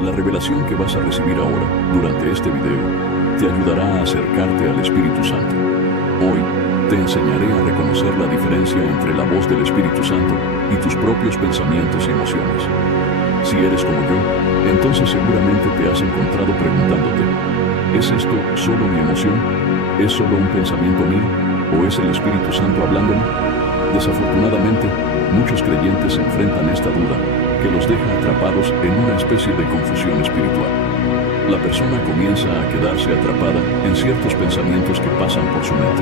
La revelación que vas a recibir ahora, durante este video, te ayudará a acercarte al Espíritu Santo. Hoy, te enseñaré a reconocer la diferencia entre la voz del Espíritu Santo y tus propios pensamientos y emociones. Si eres como yo, entonces seguramente te has encontrado preguntándote, ¿es esto solo mi emoción? ¿Es solo un pensamiento mío? ¿O es el Espíritu Santo hablándome? Desafortunadamente, muchos creyentes enfrentan esta duda, que los deja atrapados en una especie de confusión espiritual. La persona comienza a quedarse atrapada en ciertos pensamientos que pasan por su mente,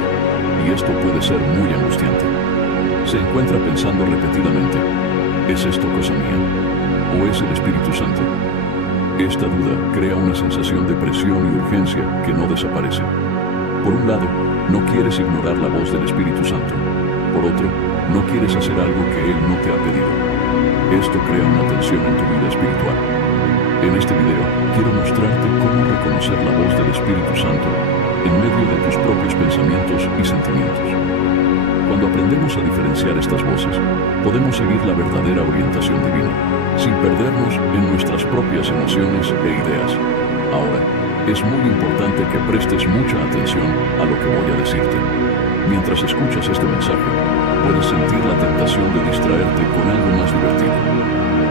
y esto puede ser muy angustiante. Se encuentra pensando repetidamente, ¿es esto cosa mía? ¿O es el Espíritu Santo? Esta duda crea una sensación de presión y urgencia que no desaparece. Por un lado, no quieres ignorar la voz del Espíritu Santo. Por otro, no quieres hacer algo que Él no te ha pedido. Esto crea una tensión en tu vida espiritual. En este video, quiero mostrarte cómo reconocer la voz del Espíritu Santo en medio de tus propios pensamientos y sentimientos. Cuando aprendemos a diferenciar estas voces, podemos seguir la verdadera orientación divina, sin perdernos en nuestras propias emociones e ideas. Ahora, es muy importante que prestes mucha atención a lo que voy a decirte. Mientras escuchas este mensaje, puedes sentir la tentación de distraerte con algo más divertido.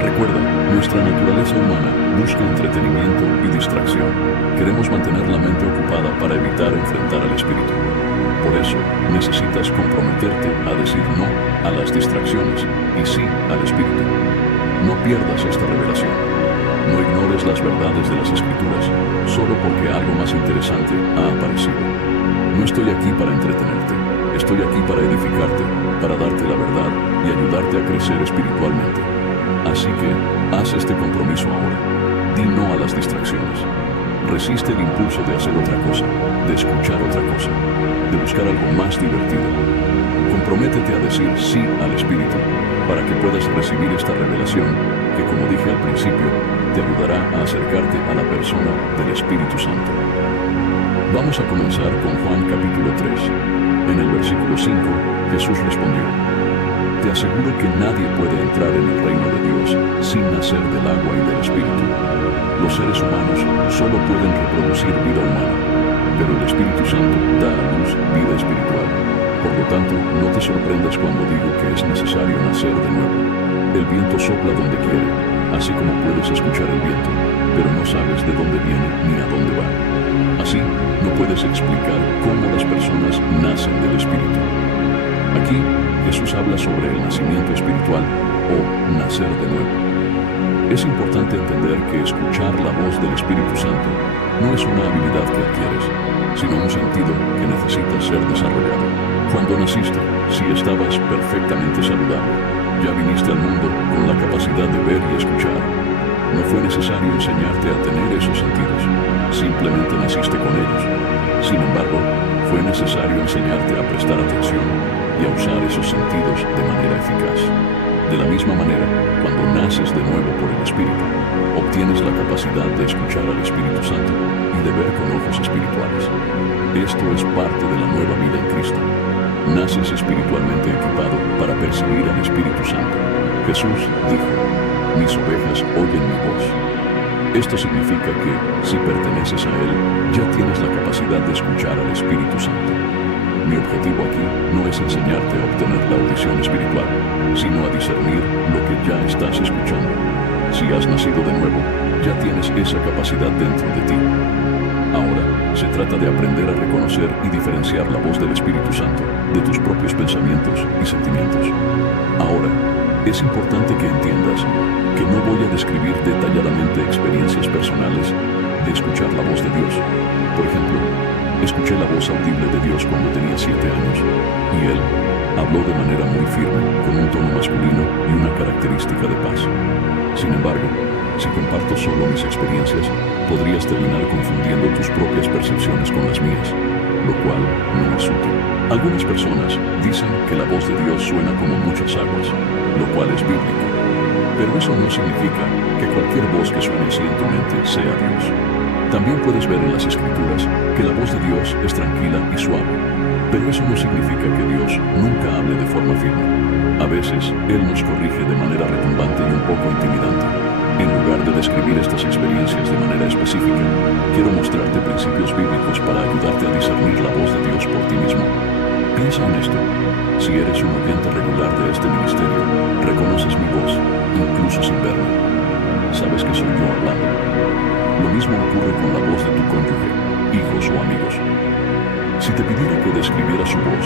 Recuerda, nuestra naturaleza humana busca entretenimiento y distracción. Queremos mantener la mente ocupada para evitar enfrentar al espíritu. Por eso, necesitas comprometerte a decir no a las distracciones y sí al espíritu. No pierdas esta revelación. No ignores las verdades de las Escrituras solo porque algo más interesante ha aparecido. No estoy aquí para entretenerte. Estoy aquí para edificarte, para darte la verdad y ayudarte a crecer espiritualmente. Así que, haz este compromiso ahora. Di no a las distracciones. Resiste el impulso de hacer otra cosa, de escuchar otra cosa, de buscar algo más divertido. Comprométete a decir sí al Espíritu para que puedas recibir esta revelación que, como dije al principio, te ayudará a acercarte a la persona del Espíritu Santo. Vamos a comenzar con Juan capítulo 3. En el versículo 5, Jesús respondió, «Te aseguro que nadie puede entrar en el reino de Dios sin nacer del agua y del Espíritu. Los seres humanos solo pueden reproducir vida humana, pero el Espíritu Santo da a luz vida espiritual. Por lo tanto, no te sorprendas cuando digo que es necesario nacer de nuevo. El viento sopla donde quiere, así como puedes escuchar el viento, pero no sabes de dónde viene ni a dónde va. Así, no puedes explicar cómo las personas nacen del Espíritu». Aquí, Jesús habla sobre el nacimiento espiritual o nacer de nuevo. Es importante entender que escuchar la voz del Espíritu Santo no es una habilidad que adquieres, sino un sentido que necesita ser desarrollado. Cuando naciste, si estabas perfectamente saludable, ya viniste al mundo con la capacidad de ver y escuchar. No fue necesario enseñarte a tener esos sentidos, simplemente naciste con ellos. Sin embargo, fue necesario enseñarte a prestar atención y a usar esos sentidos de manera eficaz. De la misma manera, cuando naces de nuevo por el Espíritu, obtienes la capacidad de escuchar al Espíritu Santo y de ver con ojos espirituales. Esto es parte de la nueva vida en Cristo. Naces espiritualmente equipado para percibir al Espíritu Santo. Jesús dijo, «Mis ovejas oyen mi voz». Esto significa que, si perteneces a Él, ya tienes la capacidad de escuchar al Espíritu Santo. Mi objetivo aquí no es enseñarte a obtener la audición espiritual, sino a discernir lo que ya estás escuchando. Si has nacido de nuevo, ya tienes esa capacidad dentro de ti. Ahora, se trata de aprender a reconocer y diferenciar la voz del Espíritu Santo de tus propios pensamientos y sentimientos. Ahora, es importante que entiendas que no voy a describir detalladamente experiencias personales de escuchar la voz de Dios. Por ejemplo, escuché la voz audible de Dios cuando tenía 7 años, y Él habló de manera muy firme, con un tono masculino y una característica de paz. Sin embargo, si comparto solo mis experiencias, podrías terminar confundiendo tus propias percepciones con las mías, lo cual no es útil. Algunas personas dicen que la voz de Dios suena como muchas aguas, lo cual es bíblico. Pero eso no significa que cualquier voz que suene así en tu mente sea Dios. También puedes ver en las Escrituras que la voz de Dios es tranquila y suave, pero eso no significa que Dios nunca hable de forma firme. A veces, Él nos corrige de manera retumbante y un poco intimidante. En lugar de describir estas experiencias de manera específica, quiero mostrarte principios bíblicos para ayudarte a discernir la voz de Dios por ti mismo. Piensa en esto. Si eres un oyente regular de este ministerio, reconoces mi voz, incluso sin verme. Sabes que soy yo hablando. Lo mismo ocurre con la voz de tu cónyuge, hijos o amigos. Si te pidiera que describiera su voz,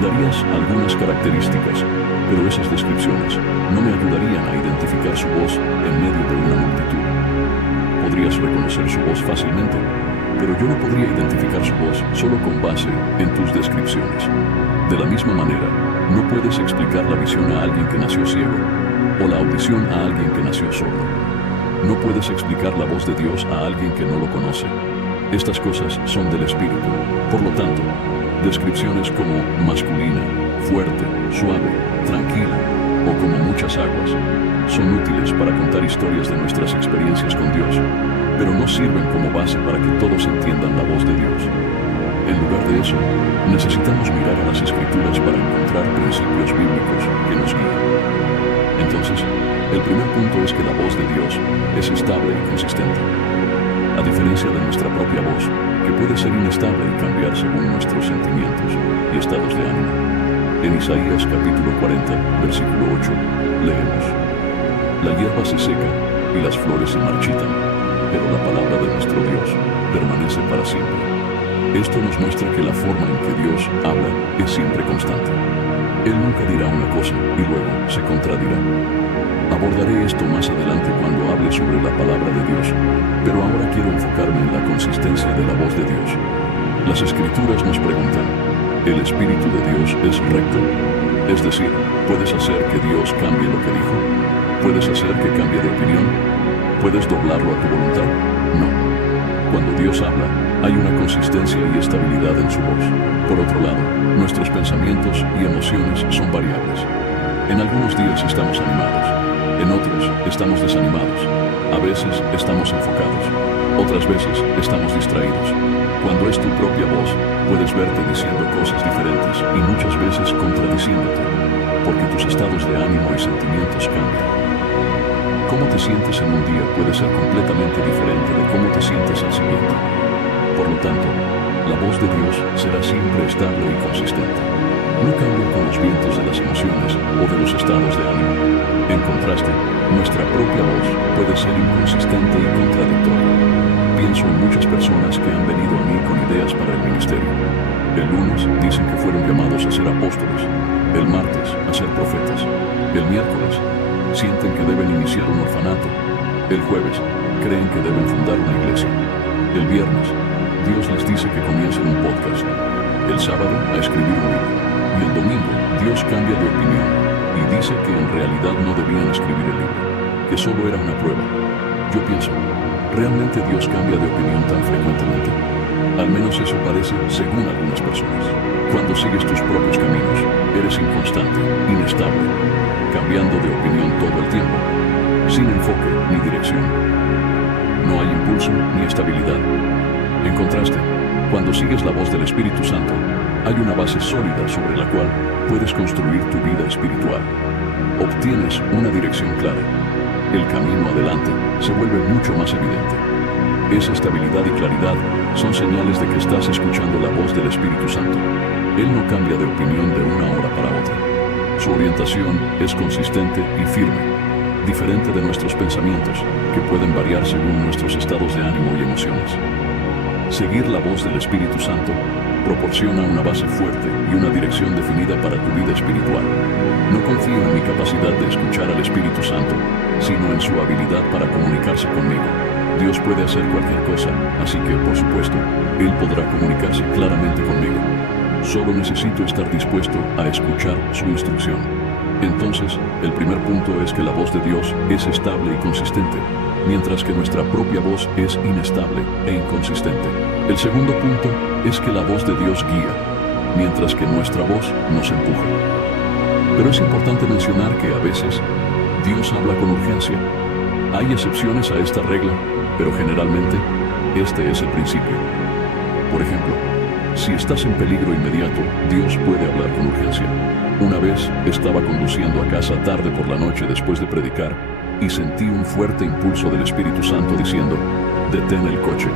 darías algunas características, pero esas descripciones no me ayudarían a identificar su voz en medio de una multitud. Podrías reconocer su voz fácilmente, pero yo no podría identificar su voz solo con base en tus descripciones. De la misma manera, no puedes explicar la visión a alguien que nació ciego, o la audición a alguien que nació sordo. No puedes explicar la voz de Dios a alguien que no lo conoce. Estas cosas son del Espíritu. Por lo tanto, descripciones como masculina, fuerte, suave, tranquila o como muchas aguas son útiles para contar historias de nuestras experiencias con Dios, pero no sirven como base para que todos entiendan la voz de Dios. En lugar de eso, necesitamos mirar a las Escrituras para encontrar principios bíblicos que nos guíen. Entonces, el primer punto es que la voz de Dios es estable y consistente. A diferencia de nuestra propia voz, que puede ser inestable y cambiar según nuestros sentimientos y estados de ánimo. En Isaías capítulo 40, versículo 8, leemos: La hierba se seca y las flores se marchitan, pero la palabra de nuestro Dios permanece para siempre. Esto nos muestra que la forma en que Dios habla es siempre constante. Él nunca dirá una cosa y luego se contradirá. Abordaré esto más adelante cuando hable sobre la palabra de Dios, pero ahora quiero enfocarme en la consistencia de la voz de Dios. Las Escrituras nos preguntan: ¿el Espíritu de Dios es recto? Es decir, ¿puedes hacer que Dios cambie lo que dijo? ¿Puedes hacer que cambie de opinión? ¿Puedes doblarlo a tu voluntad? No. Cuando Dios habla, hay una consistencia y estabilidad en su voz. Por otro lado, nuestros pensamientos y emociones son variables. En algunos días estamos animados, en otros estamos desanimados, a veces estamos enfocados, otras veces estamos distraídos. Cuando es tu propia voz, puedes verte diciendo cosas diferentes y muchas veces contradiciéndote, porque tus estados de ánimo y sentimientos cambian. Cómo te sientes en un día puede ser completamente diferente de cómo te sientes al siguiente. Por lo tanto, la voz de Dios será siempre estable y consistente. No cambia con los vientos de las emociones o de los estados de ánimo. En contraste, nuestra propia voz puede ser inconsistente y contradictoria. Pienso en muchas personas que han venido a mí con ideas para el ministerio. El lunes dicen que fueron llamados a ser apóstoles, el martes a ser profetas, el miércoles sienten que deben iniciar un orfanato, el jueves creen que deben fundar una iglesia, el viernes Dios les dice que comiencen un podcast, el sábado a escribir un libro, y el domingo Dios cambia de opinión y dice que en realidad no debían escribir el libro, que solo era una prueba. Yo pienso, ¿realmente Dios cambia de opinión tan frecuentemente? Al menos eso parece según algunas personas. Cuando sigues tus propios caminos, eres inconstante, inestable, cambiando de opinión todo el tiempo, sin enfoque ni dirección. No hay impulso ni estabilidad. En contraste, cuando sigues la voz del Espíritu Santo, hay una base sólida sobre la cual puedes construir tu vida espiritual. Obtienes una dirección clara. El camino adelante se vuelve mucho más evidente. Esa estabilidad y claridad son señales de que estás escuchando la voz del Espíritu Santo. Él no cambia de opinión de una hora para otra. Su orientación es consistente y firme, diferente de nuestros pensamientos, que pueden variar según nuestros estados de ánimo y emociones. Seguir la voz del Espíritu Santo proporciona una base fuerte y una dirección definida para tu vida espiritual. No confío en mi capacidad de escuchar al Espíritu Santo, sino en su habilidad para comunicarse conmigo. Dios puede hacer cualquier cosa, así que, por supuesto, Él podrá comunicarse claramente conmigo. Solo necesito estar dispuesto a escuchar su instrucción. Entonces, el primer punto es que la voz de Dios es estable y consistente, mientras que nuestra propia voz es inestable e inconsistente. El segundo punto es que la voz de Dios guía, mientras que nuestra voz nos empuja. Pero es importante mencionar que a veces Dios habla con urgencia. Hay excepciones a esta regla, pero generalmente este es el principio. Por ejemplo, si estás en peligro inmediato, Dios puede hablar con urgencia. Una vez estaba conduciendo a casa tarde por la noche después de predicar, y sentí un fuerte impulso del Espíritu Santo diciendo, detén el coche.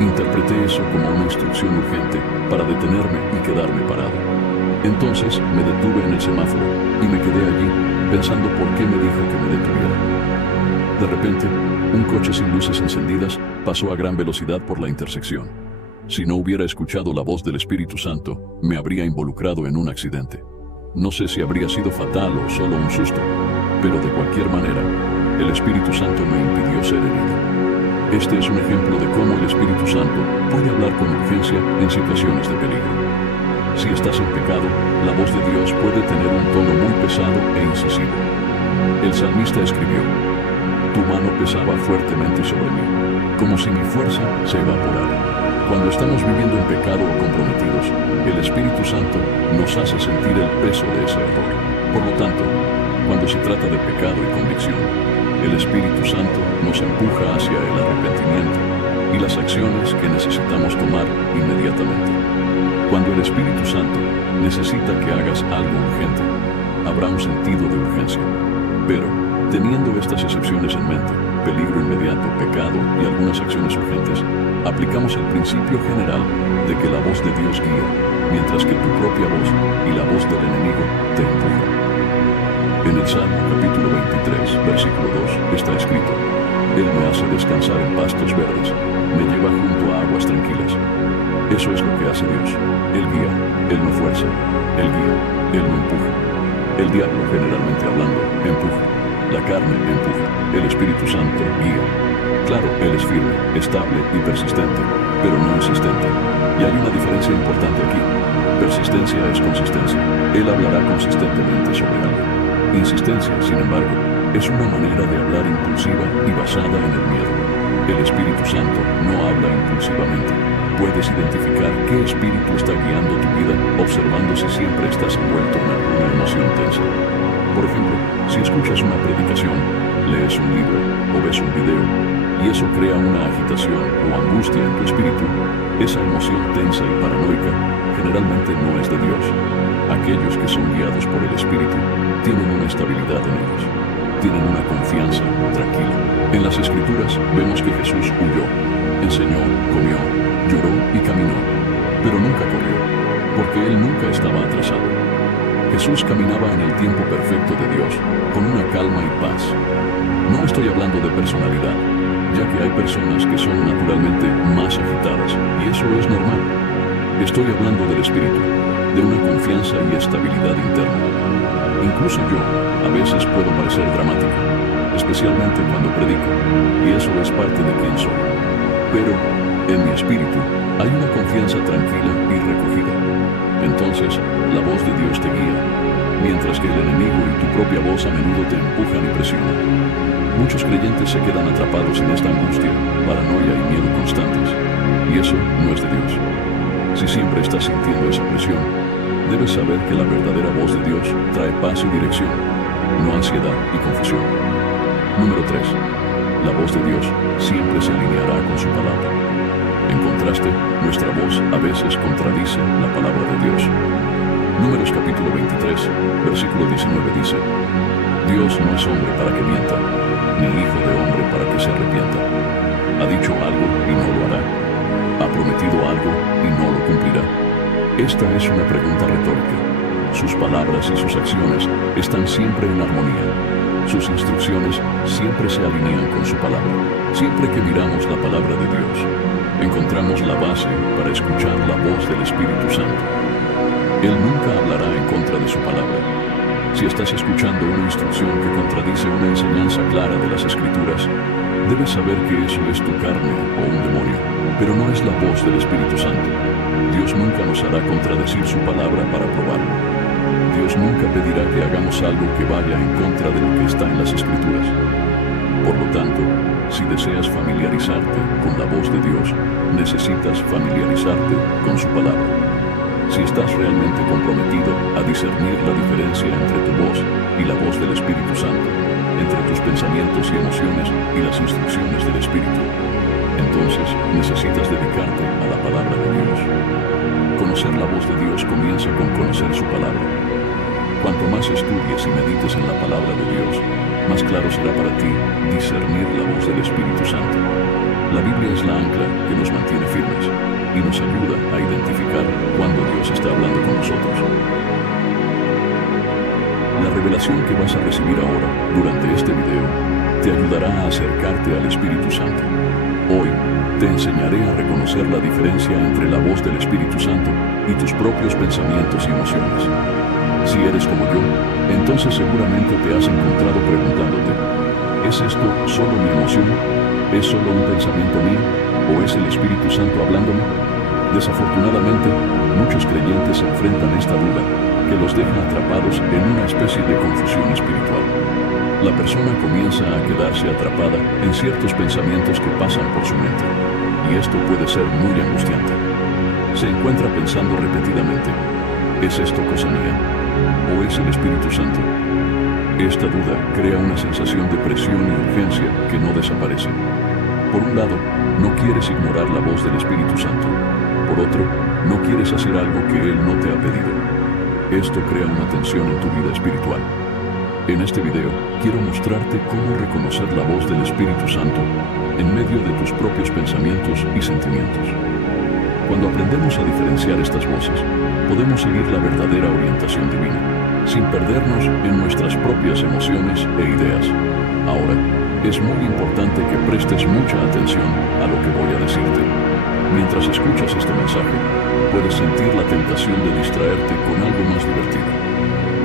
Interpreté eso como una instrucción urgente para detenerme y quedarme parado. Entonces me detuve en el semáforo y me quedé allí pensando por qué me dijo que me detuviera. De repente, un coche sin luces encendidas pasó a gran velocidad por la intersección. Si no hubiera escuchado la voz del Espíritu Santo, me habría involucrado en un accidente. No sé si habría sido fatal o solo un susto, pero de cualquier manera, el Espíritu Santo me impidió ser herido. Este es un ejemplo de cómo el Espíritu Santo puede hablar con urgencia en situaciones de peligro. Si estás en pecado, la voz de Dios puede tener un tono muy pesado e incisivo. El salmista escribió, tu mano pesaba fuertemente sobre mí, como si mi fuerza se evaporara. Cuando estamos viviendo en pecado o comprometidos, el Espíritu Santo nos hace sentir el peso de ese error. Por lo tanto, cuando se trata de pecado y convicción, el Espíritu Santo nos empuja hacia el arrepentimiento y las acciones que necesitamos tomar inmediatamente. Cuando el Espíritu Santo necesita que hagas algo urgente, habrá un sentido de urgencia. Pero, teniendo estas excepciones en mente, peligro inmediato, pecado y algunas acciones urgentes, aplicamos el principio general de que la voz de Dios guía, mientras que tu propia voz y la voz del enemigo te empujan. En el Salmo capítulo 23, versículo 2, está escrito, Él me hace descansar en pastos verdes, me lleva junto a aguas tranquilas. Eso es lo que hace Dios. Él guía, Él no fuerza, Él guía, Él no empuja. El diablo, generalmente hablando, empuja. La carne empuja, el Espíritu Santo guía. Claro, Él es firme, estable y persistente, pero no insistente. Y hay una diferencia importante aquí. Persistencia es consistencia. Él hablará consistentemente sobre algo. Insistencia, sin embargo, es una manera de hablar impulsiva y basada en el miedo. El Espíritu Santo no habla impulsivamente. Puedes identificar qué espíritu está guiando tu vida observando si siempre estás envuelto en alguna emoción tensa. Por ejemplo, si escuchas una predicación, lees un libro o ves un video, y eso crea una agitación o angustia en tu espíritu, esa emoción tensa y paranoica generalmente no es de Dios. Aquellos que son guiados por el Espíritu tienen una estabilidad en ellos, tienen una confianza tranquila. En las Escrituras vemos que Jesús huyó, enseñó, comió, lloró y caminó, pero nunca corrió, porque Él nunca estaba atrasado. Jesús caminaba en el tiempo perfecto de Dios, con una calma y paz. No estoy hablando de personalidad, ya que hay personas que son naturalmente más agitadas, y eso es normal. Estoy hablando del espíritu, de una confianza y estabilidad interna. Incluso yo, a veces puedo parecer dramático, especialmente cuando predico, y eso es parte de quién soy. Pero, en mi espíritu, hay una confianza tranquila y recogida. Entonces, la voz de Dios te guía, mientras que el enemigo y tu propia voz a menudo te empujan y presionan. Muchos creyentes se quedan atrapados en esta angustia, paranoia y miedo constantes, y eso no es de Dios. Si siempre estás sintiendo esa presión, debes saber que la verdadera voz de Dios trae paz y dirección, no ansiedad y confusión. Número 3. La voz de Dios siempre se alineará con su palabra. En contraste, nuestra voz a veces contradice la palabra de Dios. Números capítulo 23, versículo 19 dice, Dios no es hombre para que mienta, ni hijo de hombre para que se arrepienta. Ha dicho algo y no lo hará. Ha prometido algo y no lo cumplirá. Esta es una pregunta retórica. Sus palabras y sus acciones están siempre en armonía. Sus instrucciones siempre se alinean con su palabra. Siempre que miramos la palabra de Dios, encontramos la base para escuchar la voz del Espíritu Santo. Él nunca hablará en contra de su palabra. Si estás escuchando una instrucción que contradice una enseñanza clara de las Escrituras, debes saber que eso es tu carne o un demonio, pero no es la voz del Espíritu Santo. Dios nunca nos hará contradecir su palabra para probarlo. Dios nunca pedirá que hagamos algo que vaya en contra de lo que está en las Escrituras. Por lo tanto, si deseas familiarizarte con la voz de Dios, necesitas familiarizarte con su palabra. Si estás realmente comprometido a discernir la diferencia entre tu voz y la voz del Espíritu Santo, entre tus pensamientos y emociones y las instrucciones del Espíritu, entonces necesitas dedicarte a la palabra de Dios. Conocer la voz de Dios comienza con conocer su palabra. Cuanto más estudies y medites en la palabra de Dios, más claro será para ti discernir la voz del Espíritu Santo. La Biblia es la ancla que nos mantiene firmes y nos ayuda a identificar cuando Dios está hablando con nosotros. La revelación que vas a recibir ahora, durante este video, te ayudará a acercarte al Espíritu Santo. Hoy, te enseñaré a reconocer la diferencia entre la voz del Espíritu Santo y tus propios pensamientos y emociones. Si eres como yo, entonces seguramente te has encontrado preguntándote, ¿es esto solo mi emoción? ¿Es solo un pensamiento mío? ¿O es el Espíritu Santo hablándome? Desafortunadamente, muchos creyentes se enfrentan esta duda, que los deja atrapados en una especie de confusión espiritual. La persona comienza a quedarse atrapada en ciertos pensamientos que pasan por su mente, y esto puede ser muy angustiante. Se encuentra pensando repetidamente, ¿es esto cosa mía? ¿O es el Espíritu Santo? Esta duda crea una sensación de presión y urgencia que no desaparece. Por un lado, no quieres ignorar la voz del Espíritu Santo. Por otro, no quieres hacer algo que Él no te ha pedido. Esto crea una tensión en tu vida espiritual. En este video, quiero mostrarte cómo reconocer la voz del Espíritu Santo en medio de tus propios pensamientos y sentimientos. Cuando aprendemos a diferenciar estas voces, podemos seguir la verdadera orientación divina, sin perdernos en nuestras propias emociones e ideas. Ahora, es muy importante que prestes mucha atención a lo que voy a decirte. Mientras escuchas este mensaje, puedes sentir la tentación de distraerte con algo más divertido.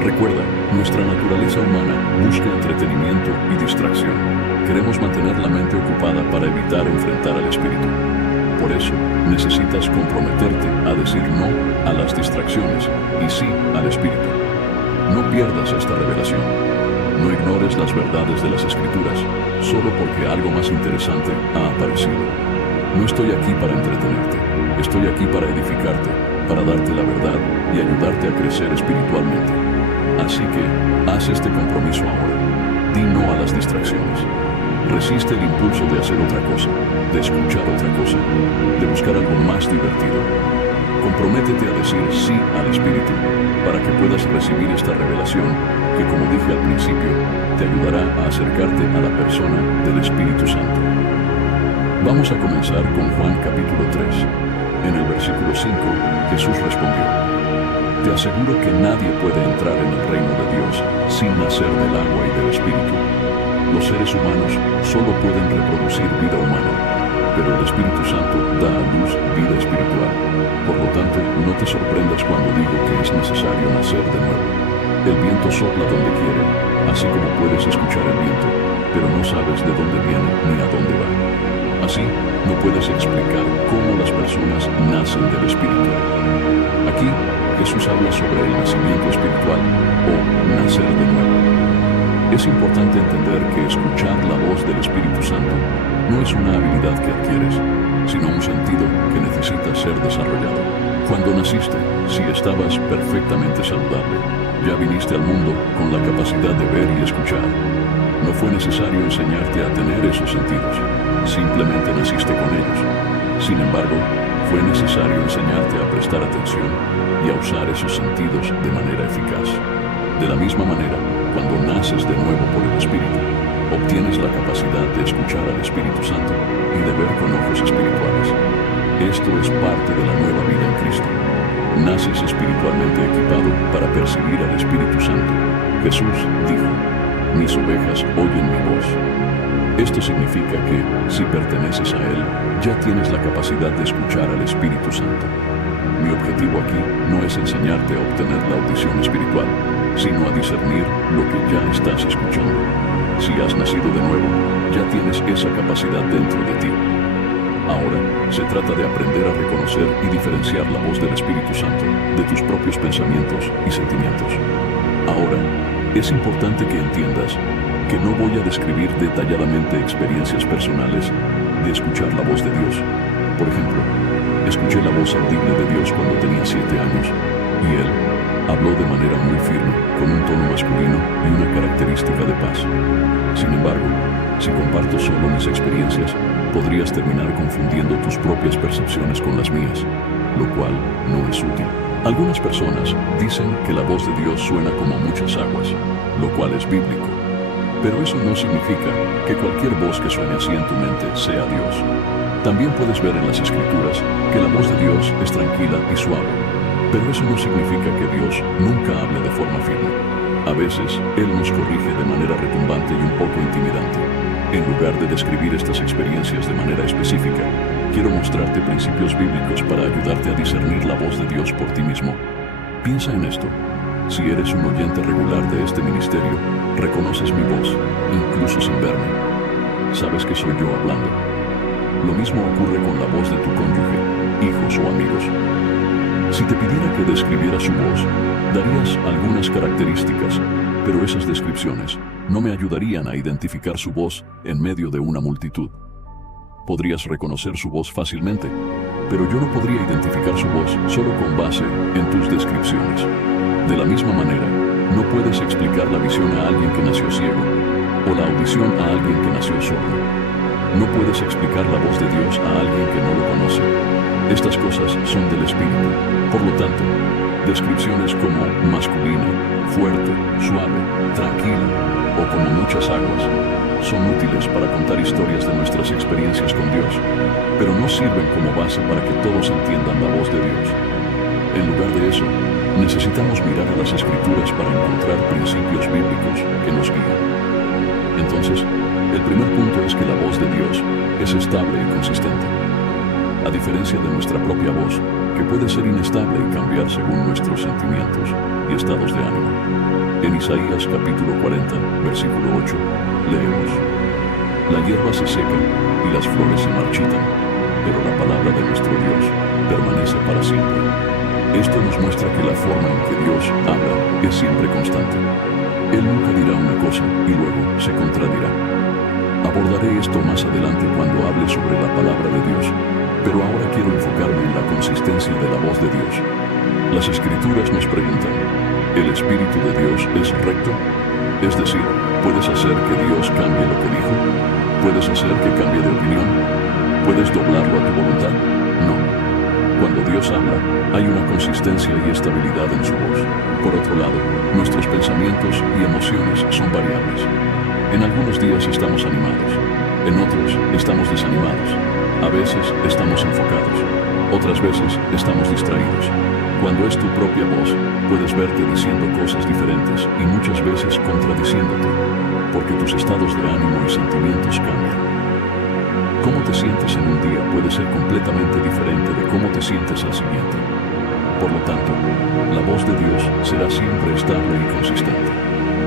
Recuerda, nuestra naturaleza humana busca entretenimiento y distracción. Queremos mantener la mente ocupada para evitar enfrentar al espíritu. Por eso, necesitas comprometerte a decir no a las distracciones y sí al espíritu. No pierdas esta revelación. No ignores las verdades de las Escrituras solo porque algo más interesante ha aparecido. No estoy aquí para entretenerte, estoy aquí para edificarte, para darte la verdad y ayudarte a crecer espiritualmente. Así que, haz este compromiso ahora. Di no a las distracciones. Resiste el impulso de hacer otra cosa, de escuchar otra cosa, de buscar algo más divertido. Comprométete a decir sí al Espíritu para que puedas recibir esta revelación que, como dije al principio, te ayudará a acercarte a la persona del Espíritu Santo. Vamos a comenzar con Juan capítulo 3. En el versículo 5, Jesús respondió, te aseguro que nadie puede entrar en el reino de Dios sin nacer del agua y del Espíritu. Los seres humanos solo pueden reproducir vida humana, pero el Espíritu Santo da a luz vida espiritual. Por lo tanto, no te sorprendas cuando digo que es necesario nacer de nuevo. El viento sopla donde quiere, así como puedes escuchar el viento, pero no sabes de dónde viene ni a dónde va. Así, no puedes explicar cómo las personas nacen del Espíritu. Aquí, Jesús habla sobre el nacimiento espiritual o nacer de nuevo. Es importante entender que escuchar la voz del Espíritu Santo no es una habilidad que adquieres, sino un sentido que necesita ser desarrollado. Cuando naciste, si estabas perfectamente saludable, ya viniste al mundo con la capacidad de ver y escuchar. No fue necesario enseñarte a tener esos sentidos, simplemente naciste con ellos. Sin embargo, fue necesario enseñarte a prestar atención y a usar esos sentidos de manera eficaz. De la misma manera, cuando naces de nuevo por el Espíritu, obtienes la capacidad de escuchar al Espíritu Santo y de ver con ojos espirituales. Esto es parte de la nueva vida en Cristo. Naces espiritualmente equipado para percibir al Espíritu Santo. Jesús dijo, mis ovejas oyen mi voz. Esto significa que, si perteneces a Él, ya tienes la capacidad de escuchar al Espíritu Santo. Mi objetivo aquí no es enseñarte a obtener la audición espiritual, sino a discernir lo que ya estás escuchando. Si has nacido de nuevo, ya tienes esa capacidad dentro de ti. Ahora, se trata de aprender a reconocer y diferenciar la voz del Espíritu Santo de tus propios pensamientos y sentimientos. Ahora, es importante que entiendas que no voy a describir detalladamente experiencias personales de escuchar la voz de Dios. Por ejemplo, escuché la voz audible de Dios cuando tenía 7 años, y Él habló de manera muy firme, con un tono masculino y una característica de paz. Sin embargo, si comparto solo mis experiencias, podrías terminar confundiendo tus propias percepciones con las mías, lo cual no es útil. Algunas personas dicen que la voz de Dios suena como muchas aguas, lo cual es bíblico. Pero eso no significa que cualquier voz que suene así en tu mente sea Dios. También puedes ver en las Escrituras que la voz de Dios es tranquila y suave, pero eso no significa que Dios nunca hable de forma firme. A veces, Él nos corrige de manera retumbante y un poco intimidante. En lugar de describir estas experiencias de manera específica, quiero mostrarte principios bíblicos para ayudarte a discernir la voz de Dios por ti mismo. Piensa en esto. Si eres un oyente regular de este ministerio, reconoces mi voz, incluso sin verme. Sabes que soy yo hablando. Lo mismo ocurre con la voz de tu cónyuge, hijos o amigos. Si te pidiera que describiera su voz, darías algunas características, pero esas descripciones no me ayudarían a identificar su voz en medio de una multitud. Podrías reconocer su voz fácilmente, pero yo no podría identificar su voz solo con base en tus descripciones. De la misma manera, no puedes explicar la visión a alguien que nació ciego, o la audición a alguien que nació sordo. No puedes explicar la voz de Dios a alguien que no lo conoce. Estas cosas son del Espíritu. Por lo tanto, descripciones como masculina, fuerte, suave, tranquila o como muchas aguas son útiles para contar historias de nuestras experiencias con Dios, pero no sirven como base para que todos entiendan la voz de Dios. En lugar de eso, necesitamos mirar a las Escrituras para encontrar principios bíblicos que nos guían. Entonces, el primer punto es que la voz de Dios es estable y consistente. A diferencia de nuestra propia voz, que puede ser inestable y cambiar según nuestros sentimientos y estados de ánimo. En Isaías capítulo 40, versículo 8, leemos: La hierba se seca y las flores se marchitan, pero la palabra de nuestro Dios permanece para siempre. Esto nos muestra que la forma en que Dios habla es siempre constante. Él nunca dirá una cosa y luego se contradirá. Abordaré esto más adelante cuando hable sobre la palabra de Dios, pero ahora quiero enfocarme en la consistencia de la voz de Dios. Las Escrituras nos preguntan: ¿el Espíritu de Dios es recto? Es decir, ¿puedes hacer que Dios cambie lo que dijo? ¿Puedes hacer que cambie de opinión? ¿Puedes doblarlo a tu voluntad? No. Cuando Dios habla, hay una consistencia y estabilidad en su voz. Por otro lado, nuestros pensamientos y emociones son variables. En algunos días estamos animados, en otros estamos desanimados. A veces estamos enfocados, otras veces estamos distraídos. Cuando es tu propia voz, puedes verte diciendo cosas diferentes y muchas veces contradiciéndote, porque tus estados de ánimo y sentimientos cambian. Cómo te sientes en un día puede ser completamente diferente de cómo te sientes al siguiente. Por lo tanto, la voz de Dios será siempre estable y consistente.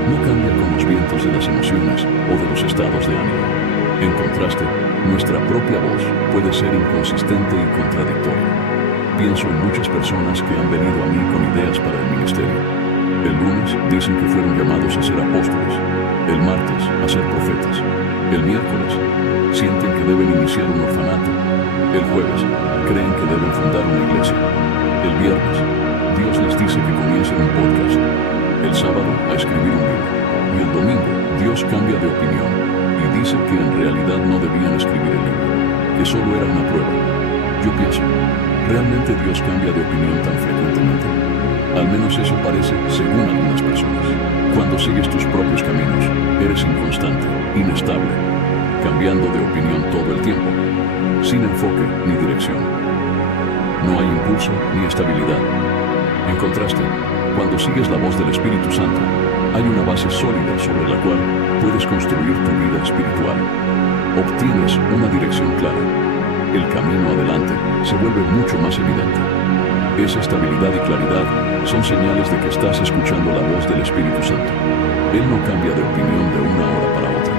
No cambia con los vientos de las emociones o de los estados de ánimo. En contraste, nuestra propia voz puede ser inconsistente y contradictoria. Pienso en muchas personas que han venido a mí con ideas para el ministerio. El lunes dicen que fueron llamados a ser apóstoles, el martes a ser profetas, el miércoles sienten que deben iniciar un orfanato, el jueves creen que deben fundar una iglesia, el viernes Dios les dice que comiencen un podcast, el sábado a escribir un libro, y el domingo Dios cambia de opinión y dice que en realidad no debían escribir el libro, que solo era una prueba. Yo pienso, ¿realmente Dios cambia de opinión tan frecuentemente? Al menos eso parece según algunas personas. Cuando sigues tus propios caminos, eres inconstante, inestable, cambiando de opinión todo el tiempo, sin enfoque ni dirección. No hay impulso ni estabilidad. En contraste, cuando sigues la voz del Espíritu Santo, hay una base sólida sobre la cual puedes construir tu vida espiritual. Obtienes una dirección clara. El camino adelante se vuelve mucho más evidente. Esa estabilidad y claridad son señales de que estás escuchando la voz del Espíritu Santo. Él no cambia de opinión de una hora para otra.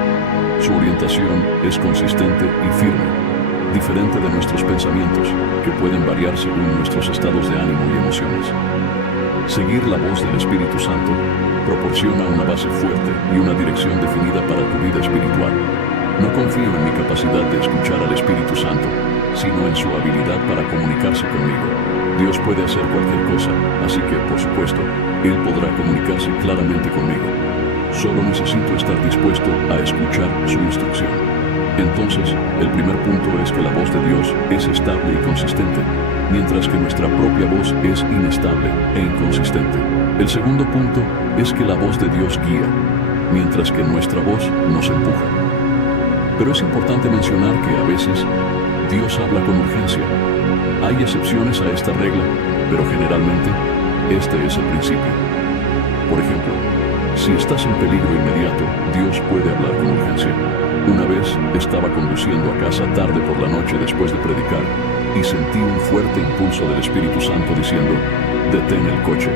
Su orientación es consistente y firme, diferente de nuestros pensamientos, que pueden variar según nuestros estados de ánimo y emociones. Seguir la voz del Espíritu Santo proporciona una base fuerte y una dirección definida para tu vida espiritual. No confío en mi capacidad de escuchar al Espíritu Santo, sino en su habilidad para comunicarse conmigo. Dios puede hacer cualquier cosa, así que, por supuesto, Él podrá comunicarse claramente conmigo. Solo necesito estar dispuesto a escuchar su instrucción. Entonces, el primer punto es que la voz de Dios es estable y consistente, mientras que nuestra propia voz es inestable e inconsistente. El segundo punto es que la voz de Dios guía. mientras que nuestra voz nos empuja. Pero es importante mencionar que a veces Dios habla con urgencia. Hay excepciones a esta regla, pero generalmente este es el principio. Por ejemplo, si estás en peligro inmediato, Dios puede hablar con urgencia. Una vez estaba conduciendo a casa tarde por la noche después de predicar y sentí un fuerte impulso del Espíritu Santo diciendo: detén el coche.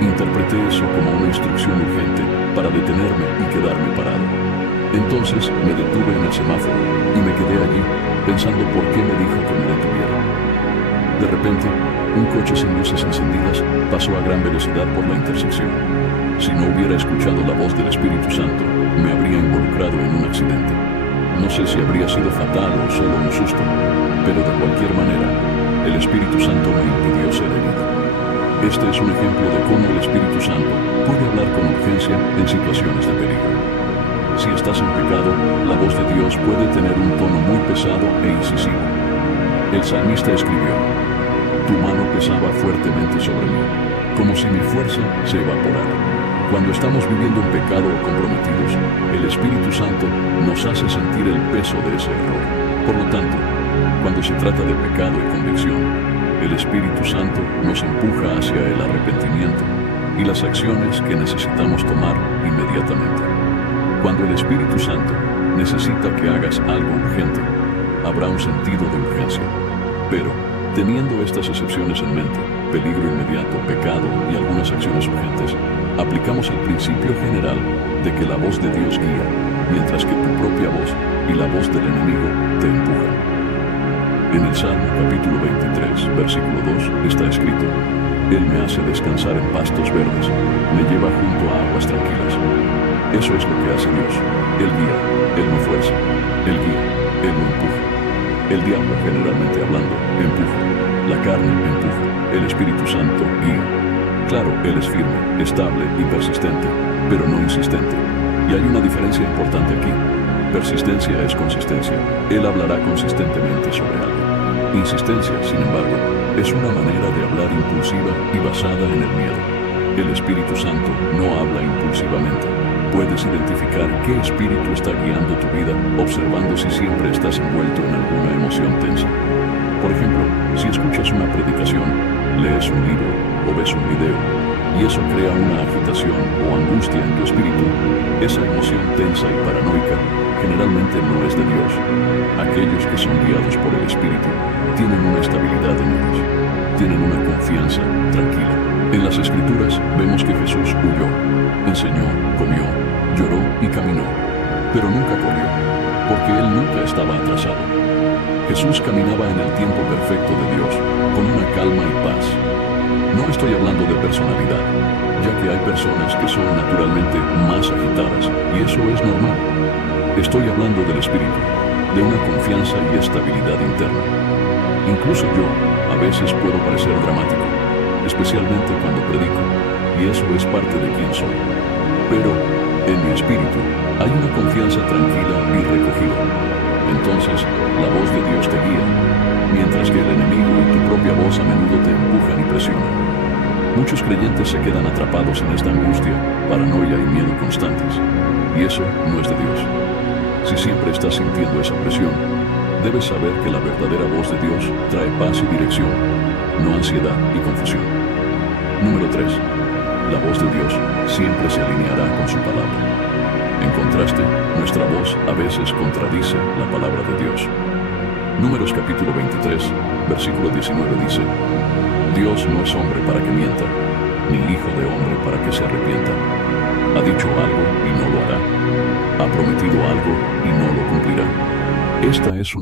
Interpreté eso como una instrucción urgente para detenerme y quedarme parado. Entonces me detuve en el semáforo y me quedé allí pensando por qué me dijo que me detuviera. De repente, un coche sin luces encendidas pasó a gran velocidad por la intersección. Si no hubiera escuchado la voz del Espíritu Santo, me habría involucrado en un accidente. No sé si habría sido fatal o solo un susto, pero de cualquier manera, el Espíritu Santo me impidió ser herido. Este es un ejemplo de cómo el Espíritu Santo puede hablar con urgencia en situaciones de peligro. Si estás en pecado, la voz de Dios puede tener un tono muy pesado e incisivo. El salmista escribió: tu mano pesaba fuertemente sobre mí, como si mi fuerza se evaporara. Cuando estamos viviendo en pecado o comprometidos, el Espíritu Santo nos hace sentir el peso de ese error. Por lo tanto, cuando se trata de pecado y convicción, el Espíritu Santo nos empuja hacia el arrepentimiento y las acciones que necesitamos tomar inmediatamente. Cuando el Espíritu Santo necesita que hagas algo urgente, habrá un sentido de urgencia. Pero, teniendo estas excepciones en mente, peligro inmediato, pecado y algunas acciones urgentes, aplicamos el principio general de que la voz de Dios guía, mientras que tu propia voz y la voz del enemigo te empujan. En el Salmo capítulo 23, versículo 2, está escrito: Él me hace descansar en pastos verdes, me lleva junto a aguas tranquilas. Eso es lo que hace Dios. Él guía, Él no fuerza. Él guía, Él no empuja. El diablo, generalmente hablando, empuja. La carne empuja. El Espíritu Santo guía. Claro, Él es firme, estable y persistente, pero no insistente. Y hay una diferencia importante aquí. Persistencia es consistencia. Él hablará consistentemente sobre algo. Insistencia, sin embargo, es una manera de hablar impulsiva y basada en el miedo. El Espíritu Santo no habla impulsivamente. Puedes identificar qué espíritu está guiando tu vida observando si siempre estás envuelto en alguna emoción tensa. Por ejemplo, si escuchas una predicación, lees un libro o ves un video, y eso crea una agitación o angustia en tu espíritu, esa emoción tensa y paranoica generalmente no es de Dios. Aquellos que son guiados por el Espíritu tienen una estabilidad en ellos, tienen una confianza tranquila. En las Escrituras vemos que Jesús huyó, enseñó, comió, lloró y caminó, pero nunca corrió, porque Él nunca estaba atrasado. Jesús caminaba en el tiempo perfecto de Dios, con una calma y paz. No estoy hablando de personalidad, ya que hay personas que son naturalmente más agitadas, y eso es normal. Estoy hablando del Espíritu, de una confianza y estabilidad interna. Incluso yo, a veces puedo parecer dramático, especialmente cuando predico, y eso es parte de quién soy. Pero, en mi espíritu, hay una confianza tranquila y recogida. Entonces, la voz de Dios te guía, mientras que el enemigo y tu propia voz a menudo te empujan y presionan. Muchos creyentes se quedan atrapados en esta angustia, paranoia y miedo constantes, y eso no es de Dios. Si siempre estás sintiendo esa presión, debes saber que la verdadera voz de Dios trae paz y dirección, no ansiedad y confusión. Número 3. La voz de Dios siempre se alineará con su palabra. En contraste, nuestra voz a veces contradice la palabra de Dios. Números capítulo 23, versículo 19 dice: Dios no es hombre para que mienta, ni hijo de hombre para que se arrepienta. Ha dicho algo y no lo hará. Ha prometido algo y no lo cumplirá. Esta es una